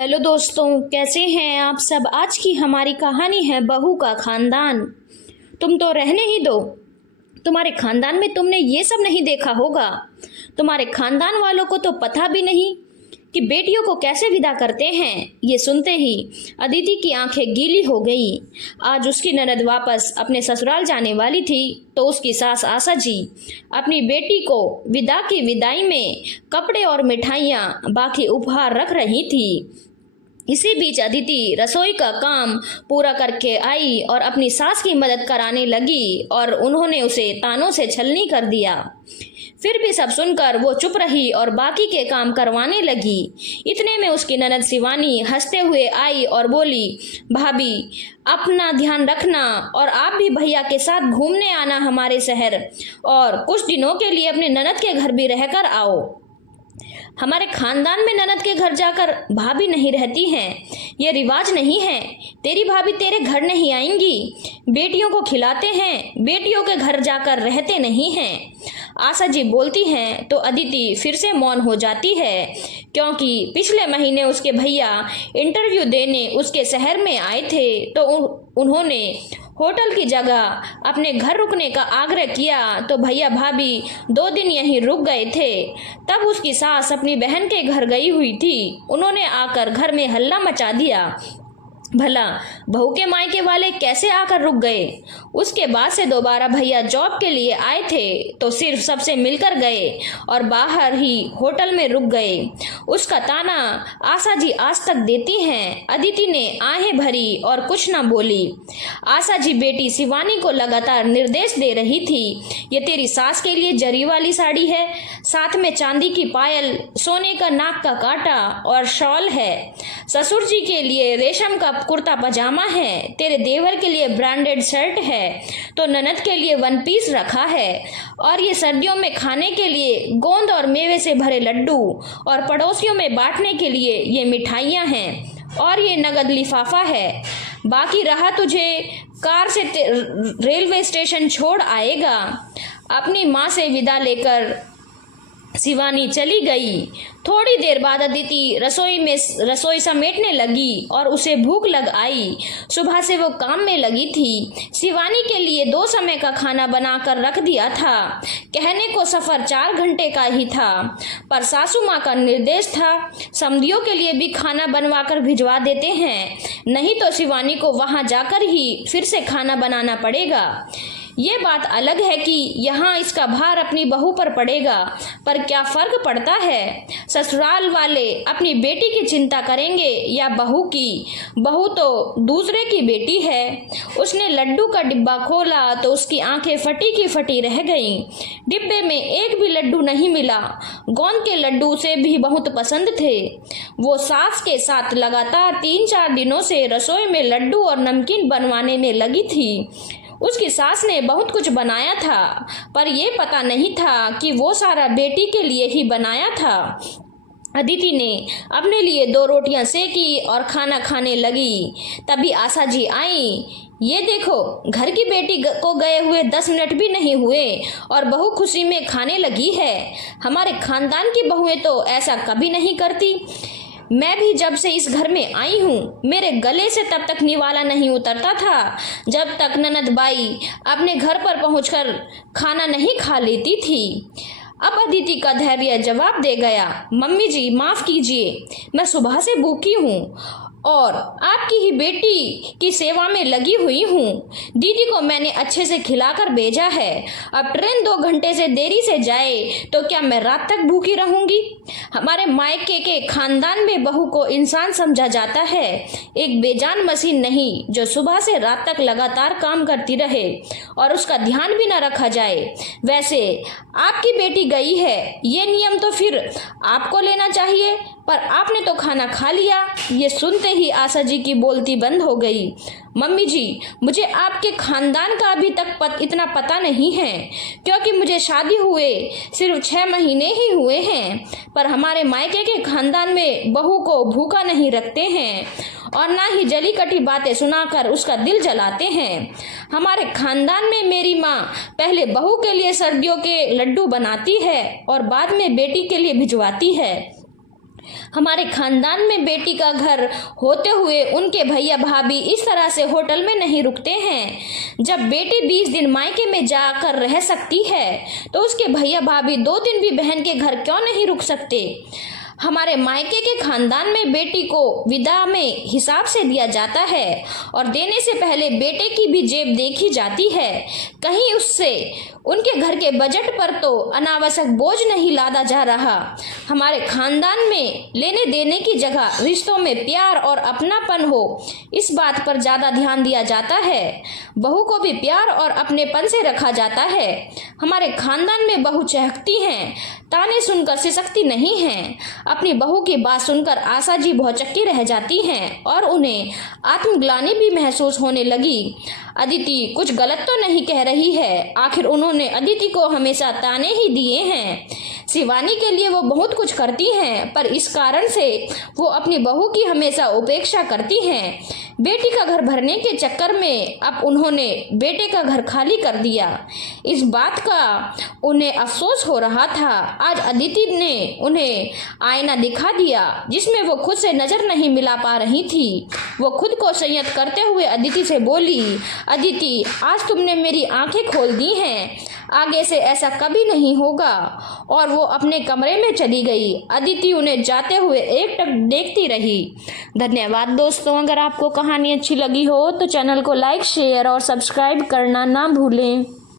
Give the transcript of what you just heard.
Hello दोस्तों, कैसे हैं आप सब। आज की हमारी कहानी है बहू का खानदान। तुम तो रहने ही दो। तुम्हारे खानदान में तुमने ये सब नहीं देखा होगा। तुम्हारे खानदान वालों को तो पता भी नहीं कि बेटियों को कैसे विदा करते हैं। ये सुनते ही अदिति की आंखें गीली हो गई। आज उसकी ननद वापस अपने ससुराल जाने वाली थी तो उसकी सास आशा जी अपनी बेटी को विदा की विदाई में कपड़े और मिठाइयाँ बाकी उपहार रख रही थी। इसी बीच अदिति रसोई का काम पूरा करके आई और अपनी सास की मदद कराने लगी और उन्होंने उसे तानों से छलनी कर दिया। फिर भी सब सुनकर वो चुप रही और बाकी के काम करवाने लगी। इतने में उसकी ननद शिवानी हंसते हुए आई और बोली, भाभी अपना ध्यान रखना और आप भी भैया के साथ घूमने आना हमारे शहर, और कुछ दिनों के लिए अपने ननद के घर भी रहकर आओ। हमारे खानदान में ननद के घर जाकर भाभी नहीं रहती हैं, ये रिवाज नहीं है। तेरी भाभी तेरे घर नहीं आएंगी। बेटियों को खिलाते हैं, बेटियों के घर जाकर रहते नहीं हैं। आशा जी बोलती हैं तो अदिति फिर से मौन हो जाती है, क्योंकि पिछले महीने उसके भैया इंटरव्यू देने उसके शहर में आए थे तो उन्होंने होटल की जगह अपने घर रुकने का आग्रह किया तो भैया भाभी 2 दिन यहीं रुक गए थे। तब उसकी सास अपनी बहन के घर गई हुई थी। उन्होंने आकर घर में हल्ला मचा दिया। भला बहू के मायके वाले कैसे आकर रुक गए। उसके बाद से दोबारा भैया जॉब के लिए आए थे तो सिर्फ सबसे मिलकर गए और बाहर ही होटल में रुक गए। उसका ताना आशा जी आज तक देती हैं। अदिति ने आहें भरी और कुछ न बोली। आशा जी बेटी शिवानी को लगातार निर्देश दे रही थी, ये तेरी सास के लिए जरी वाली साड़ी है, साथ में चांदी की पायल, सोने का नाक का कांटा और शॉल है। ससुर जी के लिए रेशम का कुर्ता पजामा है, तेरे देवर के लिए ब्रांडेड शर्ट है, तो ननद के लिए 1 पीस रखा है, और ये सर्दियों में खाने के लिए गोंद और मेवे से भरे लड्डू, और पड़ोसियों में बांटने के लिए ये मिठाइयाँ हैं, और ये नगद लिफाफा है। बाकी रहा तुझे कार से रेलवे स्टेशन छोड़ आएगा। अपनी माँ से विदा लेकर शिवानी चली गई। थोड़ी देर बाद अदिति रसोई समेटने लगी और उसे भूख लग आई। सुबह से वो काम में लगी थी। शिवानी के लिए 2 समय का खाना बनाकर रख दिया था। कहने को सफर 4 घंटे का ही था, पर सासू माँ का निर्देश था समधियों के लिए भी खाना बनवाकर भिजवा देते हैं, नहीं तो शिवानी को वहां जाकर ही फिर से खाना बनाना पड़ेगा। ये बात अलग है कि यहाँ इसका भार अपनी बहू पर पड़ेगा, पर क्या फर्क पड़ता है। ससुराल वाले अपनी बेटी की चिंता करेंगे या बहू की। बहू तो दूसरे की बेटी है। उसने लड्डू का डिब्बा खोला तो उसकी आंखें फटी की फटी रह गईं। डिब्बे में एक भी लड्डू नहीं मिला। गोंद के लड्डू उसे भी बहुत पसंद थे। वो सास के साथ लगातार 3-4 दिनों से रसोई में लड्डू और नमकीन बनवाने में लगी थी। उसकी सास ने बहुत कुछ बनाया था, पर यह पता नहीं था कि वो सारा बेटी के लिए ही बनाया था। अदिति ने अपने लिए 2 रोटियां सेकी और खाना खाने लगी। तभी आशा जी आई। ये देखो, घर की बेटी को गए हुए 10 मिनट भी नहीं हुए और बहू खुशी में खाने लगी है। हमारे खानदान की बहुएं तो ऐसा कभी नहीं करती। मैं भी जब से इस घर में आई हूँ, मेरे गले से तब तक निवाला नहीं उतरता था जब तक ननद बाई अपने घर पर पहुंचकर खाना नहीं खा लेती थी। अब अदिति का धैर्य जवाब दे गया, मम्मी जी माफ कीजिए, मैं सुबह से भूखी हूँ और आपकी ही बेटी की सेवा में लगी हुई हूँ। दीदी को मैंने अच्छे से खिलाकर भेजा है। अब ट्रेन 2 घंटे से देरी से जाए तो क्या मैं रात तक भूखी रहूंगी। हमारे मायके के खानदान में बहू को इंसान समझा जाता है, एक बेजान मशीन नहीं जो सुबह से रात तक लगातार काम करती रहे और उसका ध्यान भी न रखा जाए। वैसे आपकी बेटी गई है, ये नियम तो फिर आपको लेना चाहिए, पर आपने तो खाना खा लिया। ये सुनते ही आशा जी की बोलती बंद हो गई। मम्मी जी, मुझे आपके खानदान का अभी तक इतना पता नहीं है, क्योंकि मुझे शादी हुए सिर्फ 6 महीने ही हुए हैं, पर हमारे मायके के खानदान में बहू को भूखा नहीं रखते हैं और ना ही जली कटी बातें सुनाकर उसका दिल जलाते हैं। हमारे खानदान में मेरी माँ पहले बहू के लिए सर्दियों के लड्डू बनाती है और बाद में बेटी के लिए भिजवाती है। हमारे खानदान में बेटी का घर होते हुए उनके भैया भाभी इस तरह से होटल में नहीं रुकते हैं। जब बेटी 20 दिन मायके में जाकर रह सकती है तो उसके भैया भाभी 2 दिन भी बहन के घर क्यों नहीं रुक सकते। हमारे मायके के खानदान में बेटी को विदा में हिसाब से दिया जाता है और देने से पहले बेटे की भी जेब देखी जाती है। कहीं उससे उनके घर के बजट पर तो अनावश्यक बोझ नहीं लादा जा रहा। हमारे खानदान में लेने देने की जगह रिश्तों में प्यार और अपनापन हो, इस बात पर ज़्यादा ध्यान दिया जाता है। बहू को भी प्यार और अपनेपन से रखा जाता है। हमारे खानदान में बहू चहकती हैं, ताने सुनकर सिसकती नहीं हैं। अपनी बहू की बात सुनकर आशा जी भौचक्की रह जाती हैं और उन्हें आत्मग्लानि भी महसूस होने लगी। अदिति कुछ गलत तो नहीं कह रही है, आखिर उन्होंने अदिति को हमेशा ताने ही दिए हैं। शिवानी के लिए वो बहुत कुछ करती हैं, पर इस कारण से वो अपनी बहू की हमेशा उपेक्षा करती हैं। बेटी का घर भरने के चक्कर में अब उन्होंने बेटे का घर खाली कर दिया। इस बात का उन्हें अफसोस हो रहा था। आज अदिति ने उन्हें आईना दिखा दिया जिसमें वो खुद से नजर नहीं मिला पा रही थी। वो खुद को संयत करते हुए अदिति से बोली, अदिति आज तुमने मेरी आंखें खोल दी हैं, आगे से ऐसा कभी नहीं होगा। और वो अपने कमरे में चली गई। अदिति उन्हें जाते हुए एकटक देखती रही। धन्यवाद दोस्तों, अगर आपको कहानी अच्छी लगी हो तो चैनल को लाइक, शेयर और सब्सक्राइब करना ना भूलें।